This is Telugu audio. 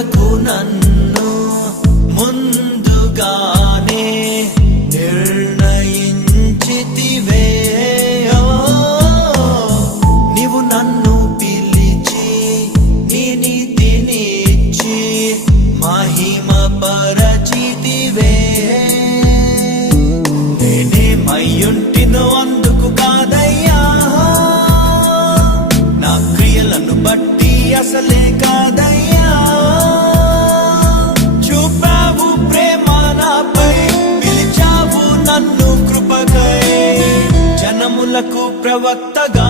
కొరకు నన్ను ముందుగానే నిర్ణయించితివే. నీవు నన్ను పిలిచి నీ నీతినిచ్చి మహిమ పరచితివే. నేనేమయ్యుంటినో అందుకు కాదయ్యా, నా క్రియలను బట్టి అసలే కాదయ్యా. చూపావు ప్రేమ నాపై, పిలిచావు నన్ను కృపకై, జనములకు ప్రవక్తగా